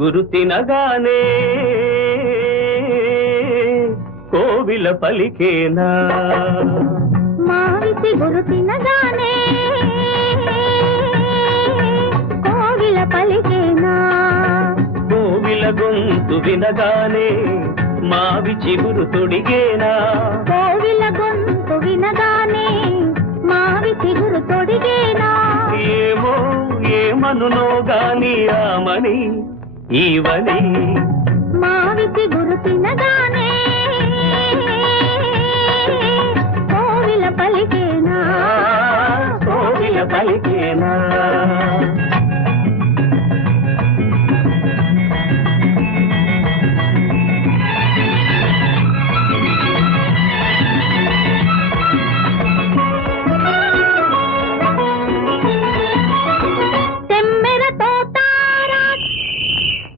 గురు తినగానే కోవిల పలికేనా మావిసి గురు తినగానే కోవిల పలికేనా కోవిల గొంతు వినగానే మావి చిగురు తొడిగేనా కోవిల గొంతు వినగానే మావి చిగురు తొడిగేనా ఏమో ఏమనునో గాని ఆమని ఈవని మావి చిగురు తినగానే కోవిల పలికేనా కోవిల పలికేనా